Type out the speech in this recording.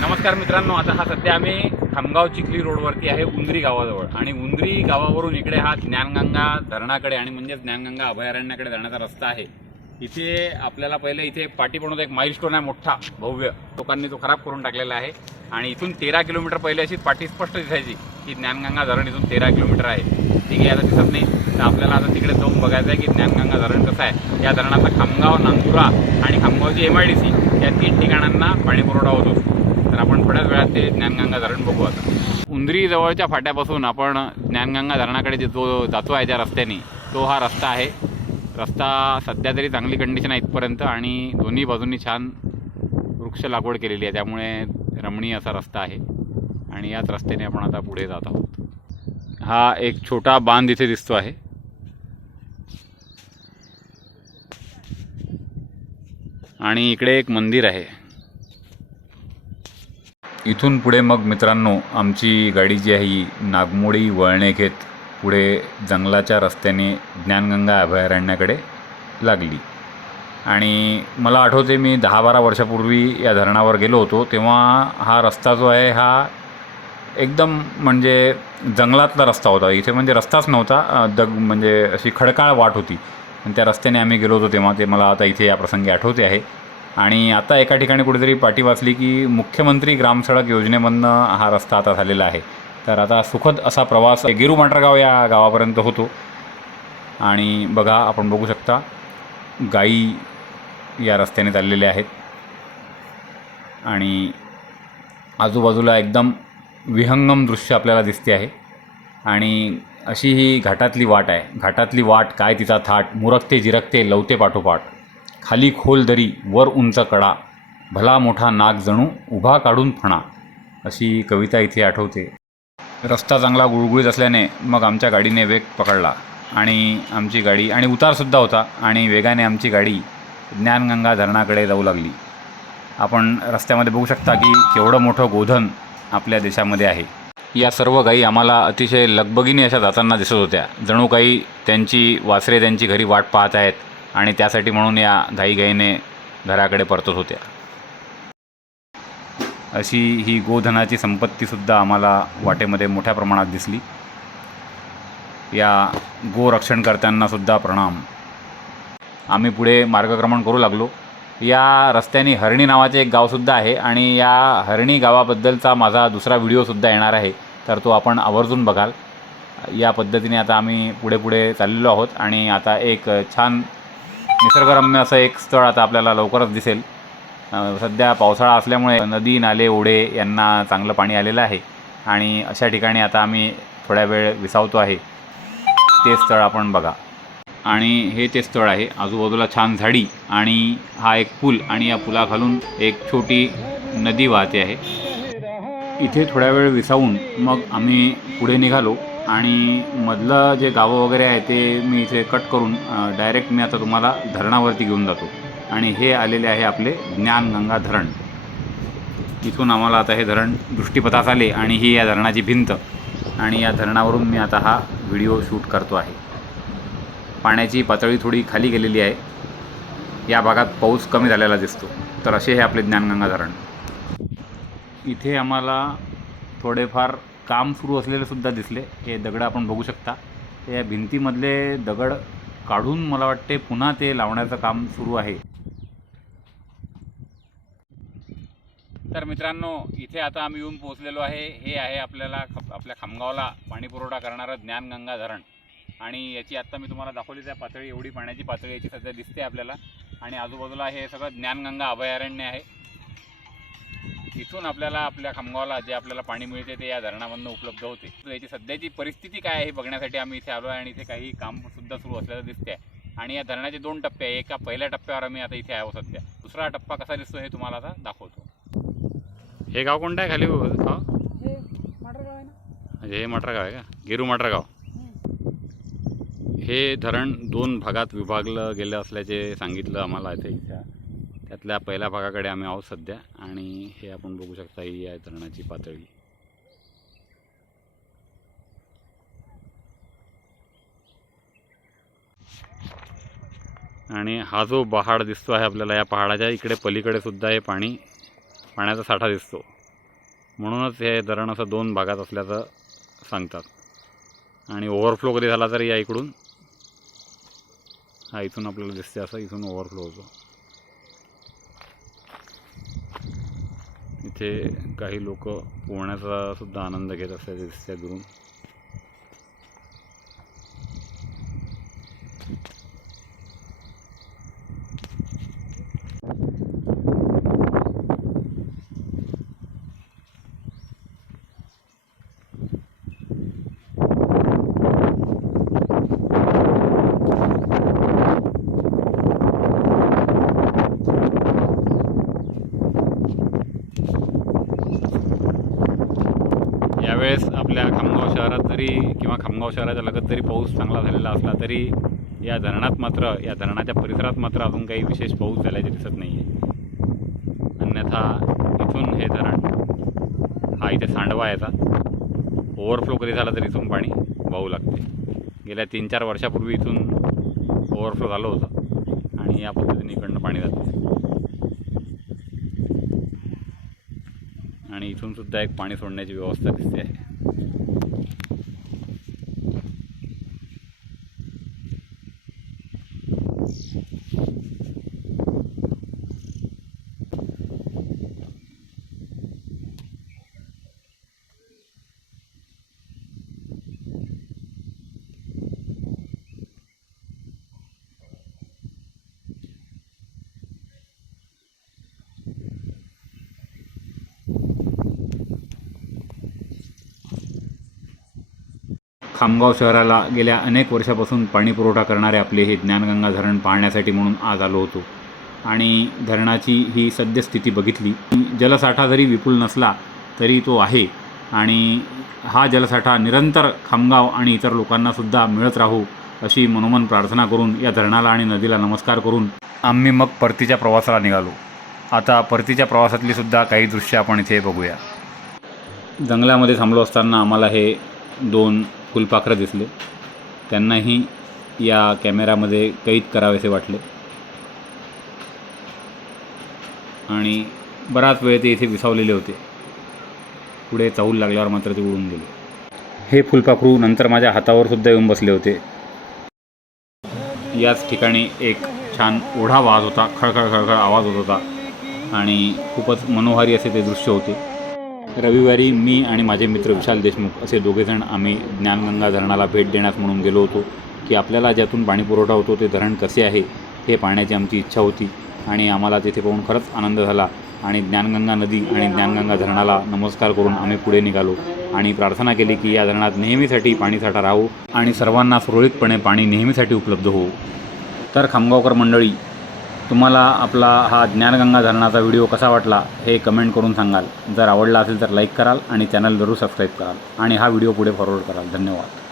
नमस्कार मित्रांनो आता हा सध्या आम्ही खामगाव चिखली रोडवरती आहे उंदरी गावाजवळ. आणि उंदरी गावावरून इकडे हा ज्ञानगंगा धरणाकडे आणि म्हणजे ज्ञानगंगा अभयारण्याकडे जाण्याचा रस्ता आहे. इथे आपल्याला पहिले इथे पाठी बनवता एक माइलस्टोन आहे मोठा भव्य. लोकांनी तो खराब करून टाकलेला आहे. आणि इथून तेरा किलोमीटर पहिले अशी पाठी स्पष्ट दिसायची की ज्ञानगंगा धरण इथून तेरा किलोमीटर आहे. ठीक आहे आता दिसत नाही. तर आपल्याला आता तिकडे जाऊन बघायचं आहे की ज्ञानगंगा धरण कसं आहे. या धरणाचा खामगाव नांदुरा आणि खामगावची एम आय डी सी या तीन ठिकाणांना पाणी पुरवठा होतो. आपण थोड्याच वेळात ते ज्ञानगंगा धरण बघू आता. उंदरी जवळच्या फाट्यापासून आपण ज्ञानगंगा धरणाकडे जे जो जातो आहे ज्या रस्त्याने तो हा रस्ता आहे. रस्ता सध्या तरी चांगली कंडिशन आहे इथपर्यंत आणि दोन्ही बाजूंनी छान वृक्ष लागवड केलेली आहे. त्यामुळे रमणीय असा रस्ता आहे आणि याच रस्त्याने आपण आता पुढे जात आहोत. हा एक छोटा बांध इथे दिसतो आहे. आणि इकडे एक मंदिर आहे. इथून पुढे मग मित्रांनो आमची गाडी जी आहे ही नागमोडी वळणे घेत पुढे जंगलाच्या रस्त्याने ज्ञानगंगा अभयारण्याकडे लागली. आणि मला आठवते मी दहा बारा वर्षापूर्वी या धरणावर गेलो होतो तेव्हा हा रस्ता जो आहे हा एकदम म्हणजे जंगलातला रस्ता होता. इथे म्हणजे रस्ताच नव्हता दग म्हणजे अशी खडकाळ वाट होती. आणि त्या रस्त्याने आम्ही गेलो होतो तेव्हा ते मला आता इथे या प्रसंगी आठवते आहे. आणि आता एका ठिकाणी कुठेतरी पाठी वाचली की मुख्यमंत्री ग्रामसडक योजनेमधनं हा रस्ता आता झालेला आहे. तर आता सुखद असा प्रवास गिरू मांढरगाव या गावापर्यंत होतो. आणि बघा आपण बघू शकता गाई या रस्त्याने चाललेल्या आहेत. आणि आजूबाजूला एकदम विहंगम दृश्य आपल्याला दिसते आहे. आणि अशी ही घाटातली वाट आहे. घाटातली वाट काय तिचा थाट? मुरकते जिरकते लवते पाठोपाठ. खाली खोल दरी वर उंच कडा भला मोठा नाग जणू उभा काढून फणा अशी कविता इथे आठवते. रस्ता चांगला गुळगुळीत असल्याने मग आमच्या गाडीने वेग पकडला आणि आमची गाडी आणि उतारसुद्धा होता आणि वेगाने आमची गाडी ज्ञानगंगा धरणाकडे जाऊ लागली. आपण रस्त्यामध्ये बघू शकता की केवढं मोठं गोधन आपल्या देशामध्ये आहे. या सर्व गायी आम्हाला अतिशय लगबगीने अशा जाताना दिसत होत्या. जणू काही त्यांची वासरे त्यांची घरी वाट पाहत आहेत. आणि त्यासाठी म्हणून या धाईगाईने घराकडे परतत होत्या. अशी ही गोधनाची संपत्तीसुद्धा आम्हाला वाटेमध्ये मोठ्या प्रमाणात दिसली. या गोरक्षणकर्त्यांनासुद्धा प्रणाम. आम्ही पुढे मार्गक्रमण करू लागलो. या रस्त्याने हरणी नावाचे एक गावसुद्धा आहे आणि या हरणी गावाबद्दलचा माझा दुसरा व्हिडिओसुद्धा येणार आहे तर तो आपण आवर्जून बघाल. या पद्धतीने आता आम्ही पुढे पुढे चाललेलो आहोत आणि आता एक छान निसर्गरम्य असं एक स्थळ आता आपल्याला लवकरच दिसेल. सध्या पावसाळा असल्यामुळे नदी नाले ओढे यांना चांगलं पाणी आलेलं आहे. आणि अशा ठिकाणी आता आम्ही थोड्या वेळ विसावतो आहे. ते स्थळ आपण बघा. आणि हे ते स्थळ आहे आजूबाजूला छान झाडी आणि हा एक पूल आणि या पुलाखालून एक छोटी नदी वाहते आहे. इथे थोड्या वेळ विसावून मग आम्ही पुढे निघालो. आणि मधलं जे गावं वगैरे आहे ते मी इथे कट करून डायरेक्ट मी आता तुम्हाला धरणावरती घेऊन जातो. आणि हे आलेले आहे आपले ज्ञानगंगा धरण. इथून आम्हाला आता हे धरण दृष्टीपथास आले आणि ही या धरणाची भिंत. आणि या धरणावरून मी आता हा व्हिडिओ शूट करतो आहे. पाण्याची पातळी थोडी खाली गेलेली आहे. या भागात पाऊस कमी झालेला दिसतो. तर असे हे आपले ज्ञानगंगा धरण. इथे आम्हाला थोडेफार काम सुरू असलेले सुद्धा दिसले. हे दगड आपण बघू शकता. या भिंतीमधले दगड काढून मला वाटते पुन्हा ते लावण्याचं काम सुरू आहे. तर मित्रांनो इथे आता आम्ही येऊन पोहोचलेलो आहे. हे आहे आपल्याला आपल्या खामगावला पाणीपुरवठा करणारं ज्ञानगंगा धरण आणि याची आत्ता मी तुम्हाला दाखवली त्या पातळी एवढी पाण्याची पातळी याची सध्या दिसते आपल्याला. आणि आजूबाजूला हे सगळं ज्ञानगंगा अभयारण्य आहे. इथून आपल्याला आपल्या खामगावला जे आपल्याला पाणी मिळते ते या धरणामधनं उपलब्ध होते. याची सध्याची परिस्थिती काय आहे हे बघण्यासाठी आम्ही इथे आलो आहे आणि इथे काही काम सुद्धा सुरू असल्याचं दिसते आहे आणि या धरणाचे दोन टप्पे आहे. एका पहिल्या टप्प्यावर आम्ही आता इथे आहो सध्या. दुसरा टप्पा कसा दिसतो हे तुम्हाला आता दाखवतो. हे गाव कोणतं आहे खाली? गाव हे माटरगाव आहे ना? म्हणजे हे मटरगाव आहे का? गिरू मटरगाव. हे धरण दोन भागात विभागलं गेलं असल्याचे सांगितलं आम्हाला इथं. त्यातल्या पहिल्या भागाकडे आम्ही आहोत सध्या आणि हे आपण बघू शकता ही आहे धरणाची पातळी. आणि हा जो पहाड दिसतो आहे आपल्याला या पहाडाच्या इकडे पलीकडे सुद्धा हे पाणी पाण्याचा साठा दिसतो. म्हणूनच हे धरण असं दोन भागात असल्याचं सांगतात. आणि ओव्हरफ्लो कधी झाला तर या इकडून हा इथून आपल्याला दिसते असं इथून ओव्हरफ्लो होतो. इथे काही लोक पोहण्याचा सुद्धा आनंद घेत असल्याचे दिसते दुरून यावेळेस आपल्या खामगाव शहरात जरी किंवा खामगाव शहराच्या लगत जरी पाऊस चांगला झालेला असला तरी या धरणात मात्र या धरणाच्या परिसरात मात्र अजून काही विशेष पाऊस झाल्याचे दिसत नाही आहे अन्यथा इथून हे धरण हा इथे सांडवा याचा ओव्हरफ्लो कधी झाला तर इथून पाणी वाहू लागते. गेल्या तीन चार वर्षापूर्वी इथून ओव्हरफ्लो झालं होतं आणि या पद्धतीने इकडनं पाणी जाते. आणि इथून सुद्धा एक पाणी सोडण्याची व्यवस्था दिसते आहे. खामगाव शहराला गेल्या अनेक वर्षापासून पाणीपुरवठा करणारे आपले हे ज्ञानगंगा धरण पाहण्यासाठी म्हणून आज आलो होतो. आणि धरणाची ही सद्यस्थिती बघितली. जलसाठा जरी विपुल नसला तरी तो आहे. आणि हा जलसाठा निरंतर खामगाव आणि इतर लोकांनासुद्धा मिळत राहू अशी मनोमन प्रार्थना करून या धरणाला आणि नदीला नमस्कार करून आम्ही मग परतीच्या प्रवासाला निघालो. आता परतीच्या प्रवासातली सुद्धा काही दृश्य आपण इथे बघूया. जंगलामध्ये थांबलो असताना आम्हाला हे दोन फुलपाखरं दिसले. त्यांनाही या कॅमेरामध्ये कैद करावेसे वाटले. आणि बराच वेळ ते इथे विसावलेले होते. पुढे चाहूल लागल्यावर मात्र ते उडून गेले. हे फुलपाखरू नंतर माझ्या हातावर सुद्धा येऊन बसले होते. याच ठिकाणी एक छान ओढा वाहत होता. खळखळ खळखळ आवाज होत होता. आणि खूपच मनोहारी असे ते दृश्य होते. रविवारी मी आणि माझे मित्र विशाल देशमुख असे दोघेजण आम्ही ज्ञानगंगा धरणाला भेट देण्यास म्हणून गेलो होतो की आपल्याला ज्यातून पाणी पुरवठा होतो ते धरण कसे आहे हे पाहण्याची आमची इच्छा होती आणि आम्हाला तिथे पाहून खरंच आनंद झाला आणि ज्ञानगंगा नदी आणि ज्ञानगंगा धरणाला नमस्कार करून आम्ही पुढे निघालो आणि प्रार्थना केली की या धरणात नेहमीसाठी पाणीसाठा राहो आणि सर्वांना सुरळीतपणे पाणी नेहमीसाठी उपलब्ध हो. तर खामगावकर मंडळी तुम्हाला आपला हा ज्ञानगंगा धरणाचा व्हिडिओ कसा वाटला हे कमेंट करून सांगाल. जर आवडला असेल तर लाईक कराल आणि चॅनल जरूर सबस्क्राईब कराल. आणि हा व्हिडिओ पुढे फॉरवर्ड कराल. धन्यवाद.